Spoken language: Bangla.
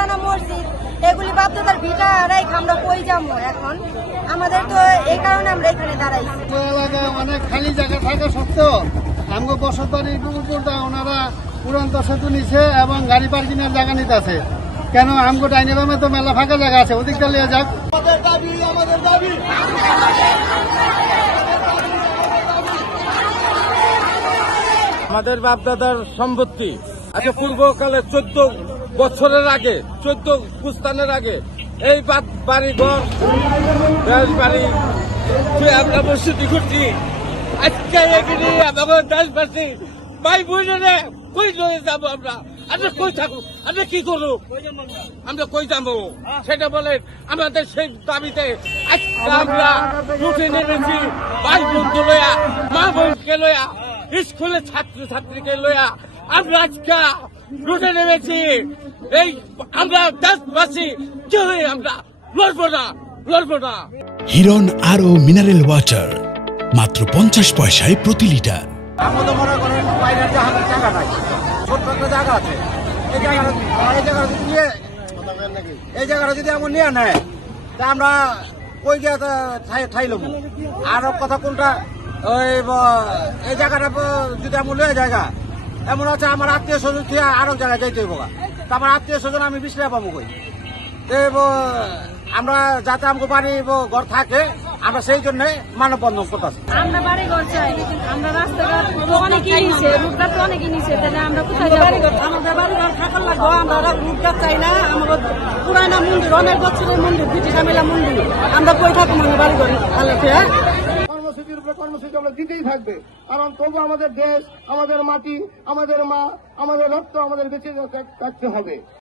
পুরানো মসজিদ এগুলি বাপদাদার ভিটা রাইখ আমরা কই যাবো এখন আমাদের তো এই কারণে আমরা এখানে দাঁড়াইছি। এলাকায় অনেক খালি জায়গা থাকা সত্ত্বেও আমগো বসত বাড়ির উপরটা ওনারা উড়ন্ত সেতু নিচ্ছে এবং গাড়ি পার্কিং এর জায়গা নিতে আছে। কেন আমগো ডাইনেবামে তো মেলা ফাঁকা জায়গা আছে, ওদিকটা নিয়ে যাক। আমাদের বাপদাদার সম্পত্তি আচ্ছা পূর্বকালে 14 বছরের আগে 14 পুস্তানের আগে এই বাড়ি ঘর বাড়ি আমরা বসতি করছি। আজকে এখানে আমাদের দেশবাসী ভাই বোনেরা কই লয়ে যাবো আমরা? আমরা কই থাকবো? আমরা কি করবো? আমরা কই যাবো সেটা বলেন। আমাদের সেই দাবিতে আজকে আমরা উঠে নেমেছি। ভাই বোনকে লয়া, মা বোনকে লয়া, স্কুলের ছাত্র ছাত্রীকে লয়া আমরা আজকে রুটে নেমেছি। এই আমরা দেশবাসী কেউ আমরা লড়বো না, লড়বো না। হিরন আরো মিনারেল ওয়াটার মাত্র 50 পয়সায় প্রতি লিটার। আমাদের মনে করেন বাইরের জায়গা নাই, ছোট্ট একটা জায়গা আছে। এই জায়গাটা যদি এমন নিয়ে নেয় তা আমরা কই গিয়ে ঠাইলাম। আর কথা কোনটা ওই এই জায়গাটা যদি এমন লয়ে জায়গা এমন আছে আমার আত্মীয় স্বজন থেকে আরো জায়গায় যাইতে হইব। তা আমার আত্মীয় স্বজন আমি বিছলে পাবো কই? আমরা যাতে আমাকে বাড়ি ঘর থাকে আমরা সেই জন্য মানববন্ধন করতেছি। আমরা বাড়ি ঘর চাই, আমরা রাস্তাঘাট তো অনেকই নিছে, রুটঘাট তো অনেকই নিছে, তাহলে আমরা কোথায় যাবো? আমাদের বাড়ি ঘর থাকার লাগবো, আমরা রুটঘাট চাই না। আমাদের পুরানা মন্দির, অনেক বছরের মন্দির, ব্রিটিশ আমলের মন্দির, আমরা কই থাকবো মানে বাড়ি ঘর হালাতে? কর্মসূচির উপরে কর্মসূচি আমরা দিতেই থাকবে, কারণ তবু আমাদের দেশ, আমাদের মাটি, আমাদের মা, আমাদের রক্ত আমাদের বেঁচে থাকতে হবে।